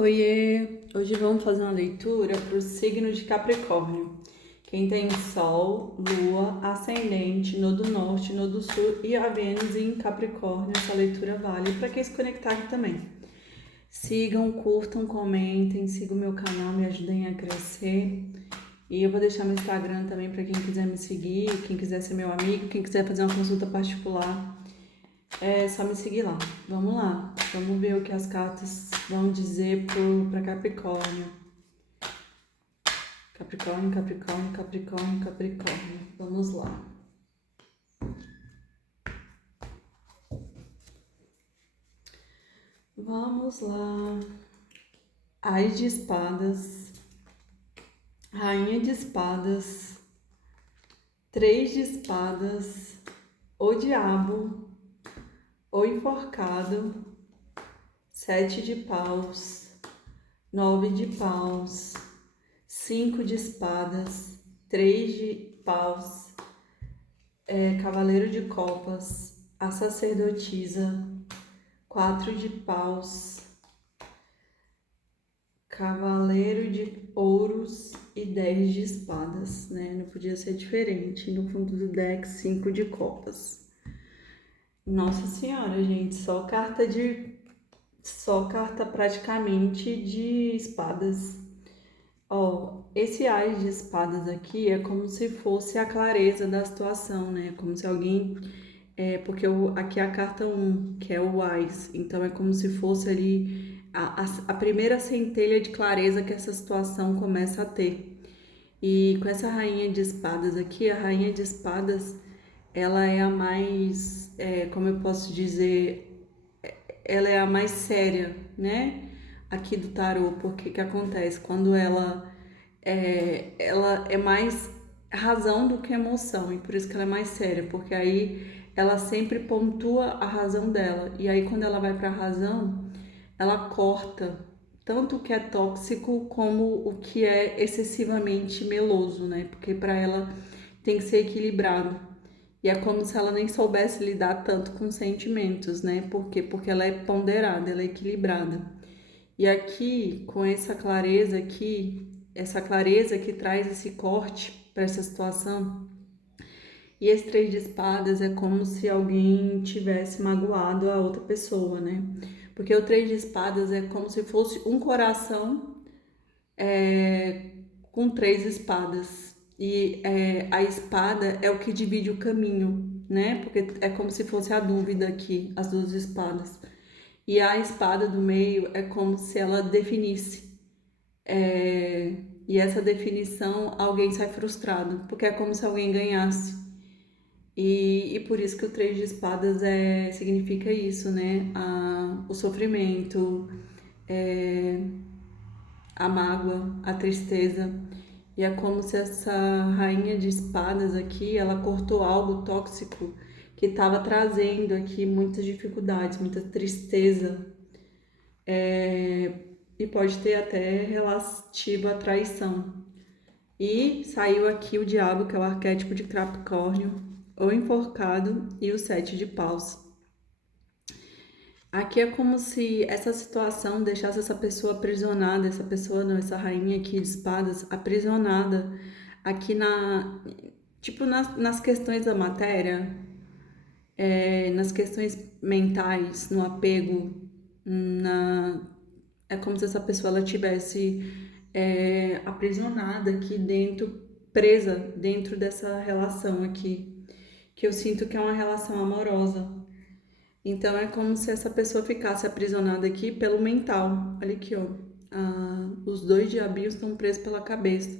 Oiê! Hoje vamos fazer uma leitura para o signo de Capricórnio. Quem tem Sol, Lua, Ascendente, no do Norte, no do Sul e a Vênus em Capricórnio, essa leitura vale para quem se conectar aqui também. Sigam, curtam, comentem, sigam o meu canal, me ajudem a crescer. E eu vou deixar meu Instagram também para quem quiser me seguir, quem quiser ser meu amigo, quem quiser fazer uma consulta particular. É só me seguir lá. Vamos lá. Vamos ver o que as cartas vão dizer para Capricórnio. Capricórnio, Capricórnio, Capricórnio, Capricórnio. Vamos lá. Vamos lá. Ás de espadas. Rainha de espadas. Três de espadas. O diabo. O enforcado. Sete de paus. Nove de paus. Cinco de espadas. Três de paus. Cavaleiro de copas. A sacerdotisa. Quatro de paus. Cavaleiro de ouros e 10 de espadas, né? Não podia ser diferente. No fundo do deck, 5 de copas. Nossa senhora, gente, só carta praticamente de espadas. Ó, esse Ás de espadas aqui é como se fosse a clareza da situação, né? Como se alguém porque aqui é a carta 1, que é o Ás, então é como se fosse ali a primeira centelha de clareza que essa situação começa a ter. E com essa rainha de espadas aqui, a rainha de espadas, ela é a mais, como eu posso dizer, ela é a mais séria, né? Aqui do tarô, porque que acontece? Quando ela é mais razão do que emoção, e por isso que ela é mais séria, porque aí ela sempre pontua a razão dela, e aí quando ela vai para a razão, ela corta tanto o que é tóxico como o que é excessivamente meloso, né? Porque para ela tem que ser equilibrado. E é como se ela nem soubesse lidar tanto com sentimentos, né? Por quê? Porque ela é ponderada, ela é equilibrada. E aqui, com essa clareza aqui, essa clareza que traz esse corte para essa situação, e esse três de espadas é como se alguém tivesse magoado a outra pessoa, né? Porque o três de espadas é como se fosse um coração com três espadas. E a espada é o que divide o caminho, né? Porque é como se fosse a dúvida aqui, as duas espadas. E a espada do meio é como se ela definisse. E essa definição, alguém sai frustrado, porque é como se alguém ganhasse. E por isso que o três de espadas significa isso, né? O sofrimento, a mágoa, a tristeza. E é como se essa rainha de espadas aqui, ela cortou algo tóxico que estava trazendo aqui muitas dificuldades, muita tristeza. E pode ter até relativo à traição. E saiu aqui o diabo, que é o arquétipo de Capricórnio, o enforcado e o sete de paus. Aqui é como se essa situação deixasse essa pessoa aprisionada, essa pessoa não, essa rainha aqui de espadas, aprisionada aqui nas questões da matéria, nas questões mentais, no apego, na, é como se essa pessoa ela tivesse aprisionada aqui dentro, presa dentro dessa relação aqui, que eu sinto que é uma relação amorosa. Então é como se essa pessoa ficasse aprisionada aqui pelo mental. Olha aqui, ó. Os dois diabinhos estão presos pela cabeça.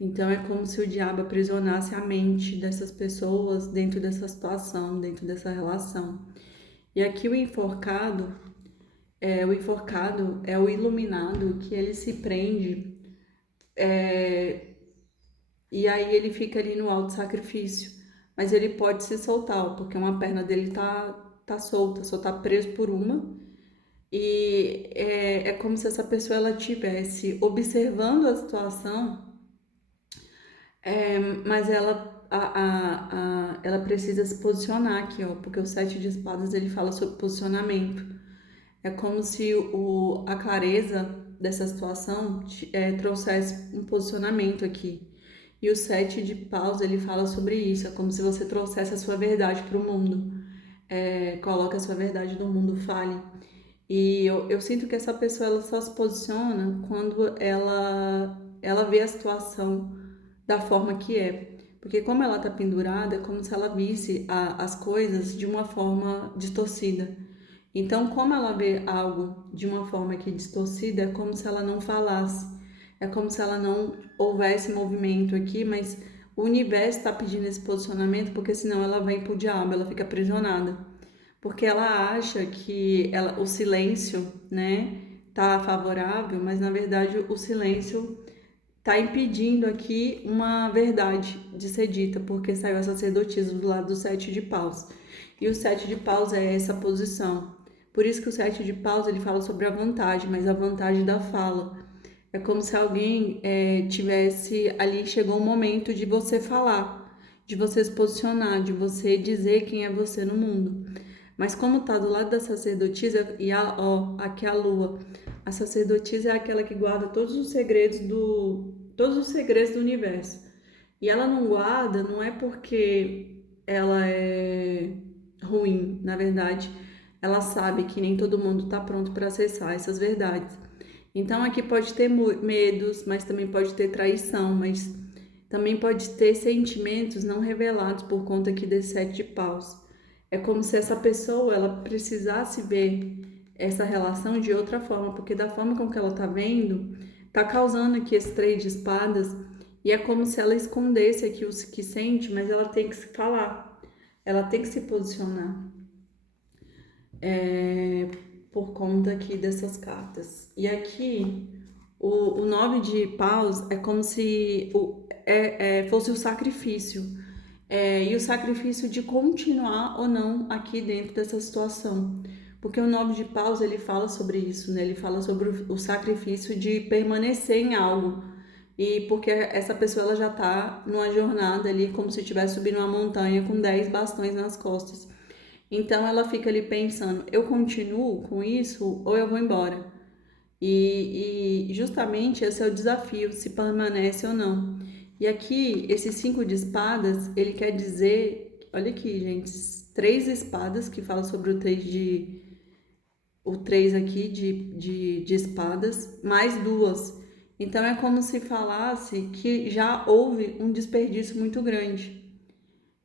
Então é como se o diabo aprisionasse a mente dessas pessoas dentro dessa situação, dentro dessa relação. E aqui o enforcado é o iluminado que ele se prende e aí ele fica ali no alto sacrifício. Mas ele pode se soltar, ó, porque uma perna dele tá solta, só tá preso por uma. E é como se essa pessoa ela tivesse observando a situação, mas ela precisa se posicionar aqui, ó, porque o sete de espadas ele fala sobre posicionamento. É como se a clareza dessa situação trouxesse um posicionamento aqui. E o sete de paus, ele fala sobre isso. É como se você trouxesse a sua verdade para o mundo. Coloca a sua verdade no mundo, fale. E eu sinto que essa pessoa ela só se posiciona quando ela vê a situação da forma que é. Porque como ela tá pendurada, é como se ela visse as coisas de uma forma distorcida. Então, como ela vê algo de uma forma que distorcida, é como se ela não falasse. É como se ela não houvesse movimento aqui, mas o universo está pedindo esse posicionamento, porque senão ela vem pro diabo, ela fica aprisionada. Porque ela acha que o silêncio, né, tá favorável, mas na verdade o silêncio tá impedindo aqui uma verdade de ser dita, porque saiu a sacerdotisa do lado do sete de paus. E o sete de paus é essa posição. Por isso que o sete de paus ele fala sobre a vantagem, mas a vantagem da fala. É como se alguém tivesse ali, chegou um momento de você falar, de você se posicionar, de você dizer quem é você no mundo. Mas como tá do lado da sacerdotisa, e aqui a lua, a sacerdotisa é aquela que guarda todos os segredos do universo. E ela não guarda, não é porque ela é ruim, na verdade, ela sabe que nem todo mundo está pronto para acessar essas verdades. Então aqui pode ter medos, mas também pode ter traição, mas também pode ter sentimentos não revelados por conta aqui desse sete de paus. É como se essa pessoa ela precisasse ver essa relação de outra forma, porque da forma com que ela tá vendo, tá causando aqui esse três de espadas, e é como se ela escondesse aqui o que sente, mas ela tem que se falar, ela tem que se posicionar. Por conta aqui dessas cartas. E aqui, o nove de paus é como se fosse o sacrifício. E o sacrifício de continuar ou não aqui dentro dessa situação. Porque o nove de paus, ele fala sobre isso, né? Ele fala sobre o sacrifício de permanecer em algo. E porque essa pessoa ela já tá numa jornada ali, como se estivesse subindo uma montanha com 10 bastões nas costas. Então ela fica ali pensando, eu continuo com isso ou eu vou embora? E justamente esse é o desafio, se permanece ou não. E aqui, esse cinco de espadas, ele quer dizer, olha aqui, gente, três espadas, que fala sobre o três aqui de espadas, mais duas. Então é como se falasse que já houve um desperdício muito grande.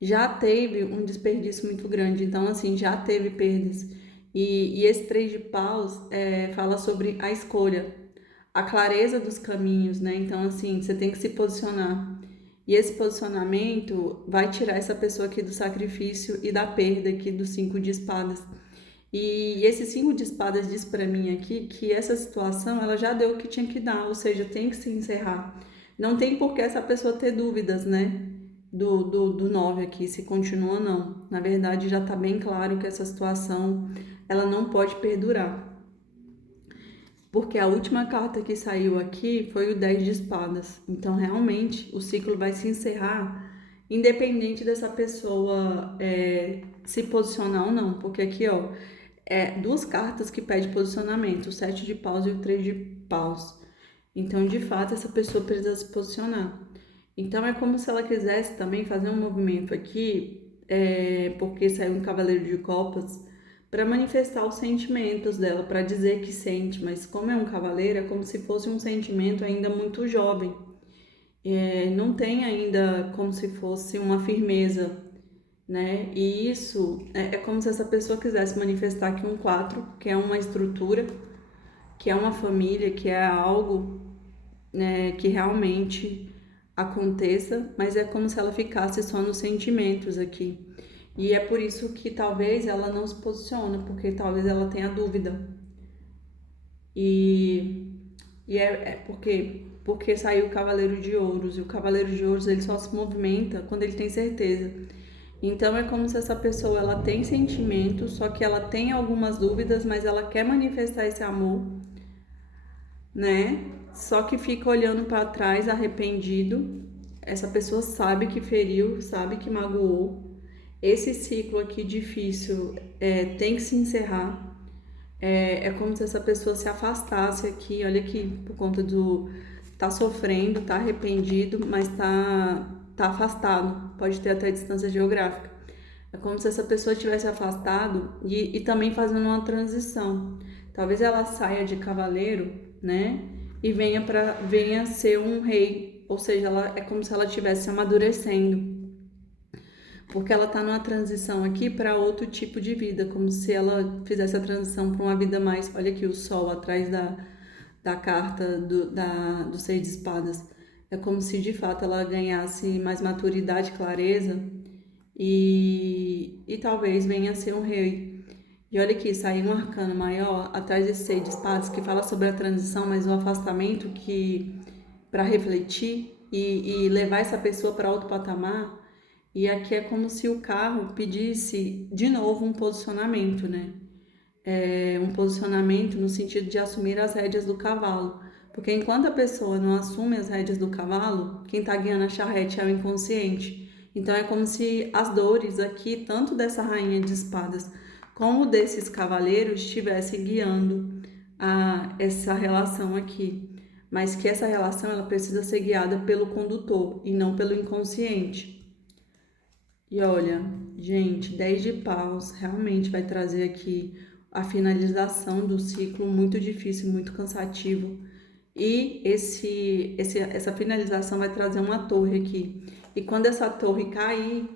Já teve um desperdício muito grande, então assim, já teve perdas. E esse três de paus fala sobre a escolha, a clareza dos caminhos, né? Então assim, você tem que se posicionar. E esse posicionamento vai tirar essa pessoa aqui do sacrifício e da perda aqui do cinco de espadas. E esse cinco de espadas diz para mim aqui que essa situação ela já deu o que tinha que dar, ou seja, tem que se encerrar. Não tem por que essa pessoa ter dúvidas, né? Do 9 aqui, se continua ou não. Na verdade, já está bem claro que essa situação ela não pode perdurar. Porque a última carta que saiu aqui foi o 10 de espadas. Então, realmente, o ciclo vai se encerrar independente dessa pessoa se posicionar ou não. Porque aqui, ó, duas cartas que pedem posicionamento, o 7 de paus e o 3 de paus. Então, de fato, essa pessoa precisa se posicionar. Então, é como se ela quisesse também fazer um movimento aqui, porque saiu um cavaleiro de copas, para manifestar os sentimentos dela, para dizer que sente, mas como é um cavaleiro, é como se fosse um sentimento ainda muito jovem. Não tem ainda como se fosse uma firmeza, né? E isso é como se essa pessoa quisesse manifestar aqui um 4, que é uma estrutura, que é uma família, que é algo, né, que realmente aconteça, mas é como se ela ficasse só nos sentimentos aqui. E é por isso que talvez ela não se posiciona, porque talvez ela tenha dúvida. E porque saiu o Cavaleiro de Ouros, e o Cavaleiro de Ouros ele só se movimenta quando ele tem certeza. Então é como se essa pessoa ela tem sentimentos, só que ela tem algumas dúvidas, mas ela quer manifestar esse amor, né? Só que fica olhando para trás arrependido. Essa pessoa sabe que feriu, sabe que magoou. Esse ciclo aqui difícil tem que se encerrar. É como se essa pessoa se afastasse aqui, olha aqui, por conta do tá sofrendo, tá arrependido, mas tá afastado, pode ter até distância geográfica. É como se essa pessoa tivesse afastado e também fazendo uma transição. Talvez ela saia de cavaleiro, né? E venha ser um rei, ou seja, é como se ela estivesse amadurecendo, porque ela está numa transição aqui para outro tipo de vida, como se ela fizesse a transição para uma vida mais. Olha aqui o sol atrás da carta do Seis de Espadas. É como se de fato ela ganhasse mais maturidade, clareza e talvez venha a ser um rei. E olha aqui, saiu um arcano maior atrás desse Seis de Espadas que fala sobre a transição, mas o afastamento que para refletir e levar essa pessoa para outro patamar. E aqui é como se o carro pedisse de novo um posicionamento, né? Um posicionamento no sentido de assumir as rédeas do cavalo. Porque enquanto a pessoa não assume as rédeas do cavalo, quem está guiando a charrete é o inconsciente. Então é como se as dores aqui, tanto dessa rainha de espadas como desses cavaleiros, estivessem guiando essa relação aqui. Mas que essa relação ela precisa ser guiada pelo condutor e não pelo inconsciente. E olha, gente, 10 de paus realmente vai trazer aqui a finalização do ciclo muito difícil, muito cansativo. E essa finalização vai trazer uma torre aqui. E quando essa torre cair,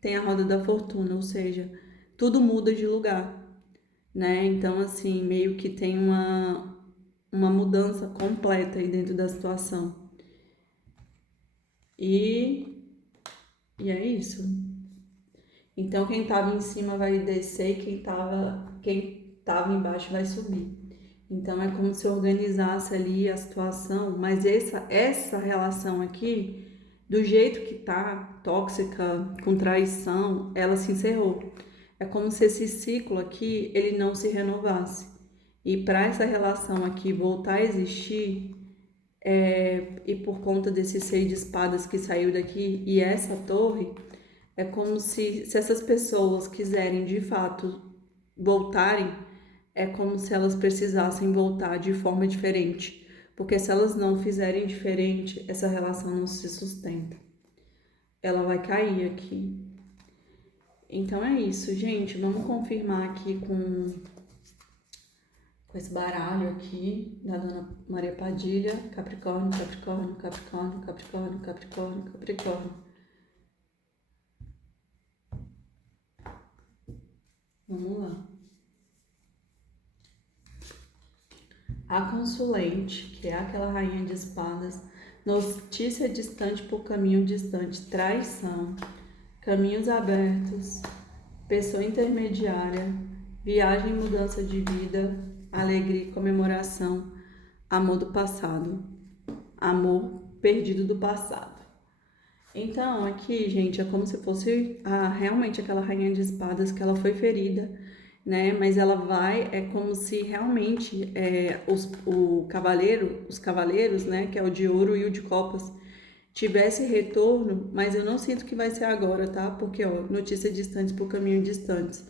tem a roda da fortuna, ou seja, tudo muda de lugar, né? Então, assim, meio que tem uma mudança completa aí dentro da situação. E é isso. Então, quem estava em cima vai descer e quem tava embaixo vai subir. Então, é como se organizasse ali a situação, mas essa relação aqui, do jeito que tá, tóxica, com traição, ela se encerrou. É como se esse ciclo aqui, ele não se renovasse. E para essa relação aqui voltar a existir, e por conta desse seis de espadas que saiu daqui e essa torre, é como se essas pessoas quiserem de fato voltarem, é como se elas precisassem voltar de forma diferente. Porque se elas não fizerem diferente, essa relação não se sustenta. Ela vai cair aqui. Então é isso, gente. Vamos confirmar aqui com esse baralho aqui da Dona Maria Padilha. Capricórnio, Capricórnio, Capricórnio, Capricórnio, Capricórnio, Capricórnio. Vamos lá. A consulente, que é aquela rainha de espadas, notícia distante por caminho distante, traição, caminhos abertos, pessoa intermediária, viagem e mudança de vida, alegria e comemoração, amor do passado, amor perdido do passado. Então, aqui, gente, é como se fosse realmente aquela rainha de espadas que ela foi ferida, né? Mas ela é como se realmente os cavaleiros, né? Que é o de ouro e o de copas, tivesse retorno, mas eu não sinto que vai ser agora, tá? Porque, ó, notícias distantes por caminho distantes.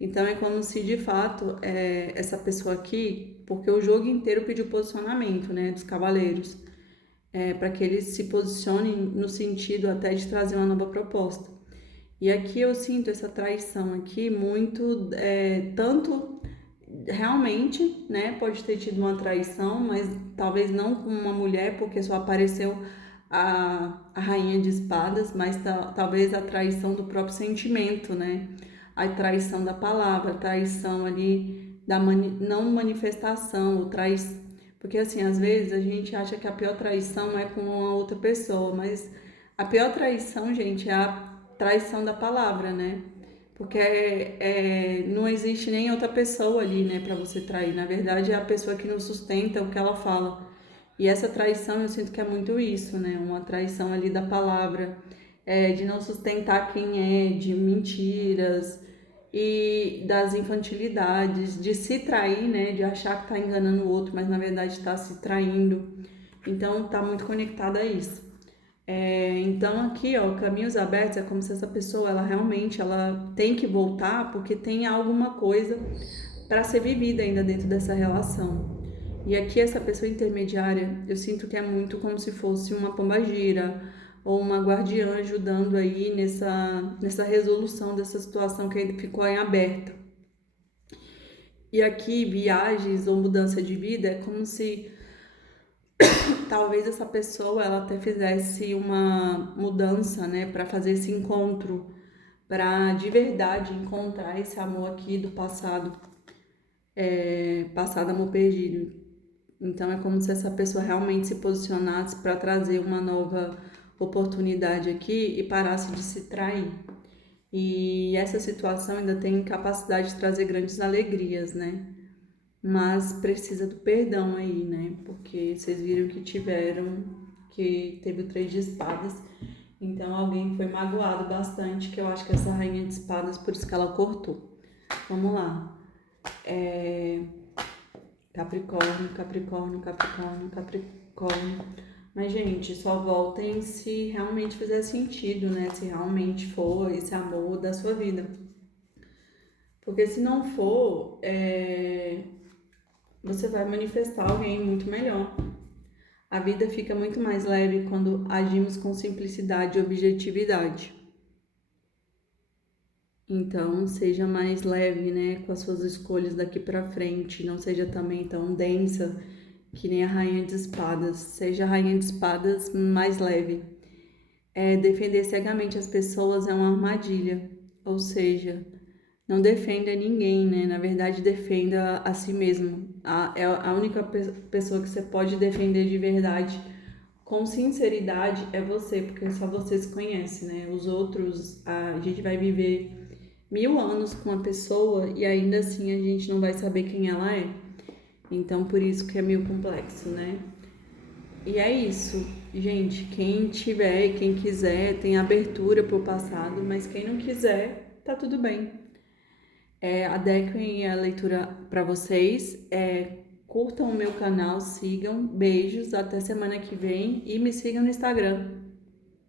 Então, é como se, de fato, essa pessoa aqui, porque o jogo inteiro pediu posicionamento, né? Dos cavaleiros. Para que eles se posicionem no sentido até de trazer uma nova proposta. E aqui eu sinto essa traição aqui muito, tanto realmente, né, pode ter tido uma traição, mas talvez não com uma mulher, porque só apareceu a rainha de espadas, mas talvez a traição do próprio sentimento, né, a traição da palavra, a traição ali da não manifestação, porque assim, às vezes a gente acha que a pior traição é com uma outra pessoa, mas a pior traição, gente, é a traição da palavra, né? Porque não existe nem outra pessoa ali, né, para você trair. Na verdade, é a pessoa que não sustenta o que ela fala. E essa traição, eu sinto que é muito isso, né? Uma traição ali da palavra, de não sustentar quem é, de mentiras e das infantilidades, de se trair, né? De achar que tá enganando o outro, mas na verdade está se traindo. Então, tá muito conectada a isso. Então aqui, ó, caminhos abertos é como se essa pessoa, ela realmente, ela tem que voltar porque tem alguma coisa para ser vivida ainda dentro dessa relação. E aqui essa pessoa intermediária, eu sinto que é muito como se fosse uma pombagira ou uma guardiã ajudando aí nessa resolução dessa situação que ainda ficou em aberta. E aqui viagens ou mudança de vida é como se talvez essa pessoa ela até fizesse uma mudança, né, para fazer esse encontro, para de verdade encontrar esse amor aqui do passado, passado amor perdido. Então é como se essa pessoa realmente se posicionasse para trazer uma nova oportunidade aqui e parasse de se trair. E essa situação ainda tem capacidade de trazer grandes alegrias, né? Mas precisa do perdão aí, né? Porque vocês viram que teve o 3 de espadas. Então alguém foi magoado bastante, que eu acho que essa rainha de espadas, por isso que ela cortou. Vamos lá. Capricórnio, Capricórnio, Capricórnio, Capricórnio. Mas, gente, só voltem se realmente fizer sentido, né? Se realmente for esse amor da sua vida. Porque se não for, você vai manifestar alguém muito melhor. A vida fica muito mais leve quando agimos com simplicidade e objetividade. Então, seja mais leve, né, com as suas escolhas daqui pra frente. Não seja também tão densa que nem a rainha de espadas. Seja a rainha de espadas mais leve. Defender cegamente as pessoas é uma armadilha. Ou seja, não defenda ninguém, né? Na verdade, defenda a si mesmo. É a única pessoa que você pode defender de verdade, com sinceridade, é você, porque só você se conhece, né? Os outros, a gente vai viver 1000 anos com uma pessoa e ainda assim a gente não vai saber quem ela é. Então, por isso que é meio complexo, né? E é isso, gente. Quem tiver, quem quiser, tem abertura pro passado, mas quem não quiser, tá tudo bem. Adequem a leitura para vocês. Curtam o meu canal, sigam. Beijos, até semana que vem e me sigam no Instagram.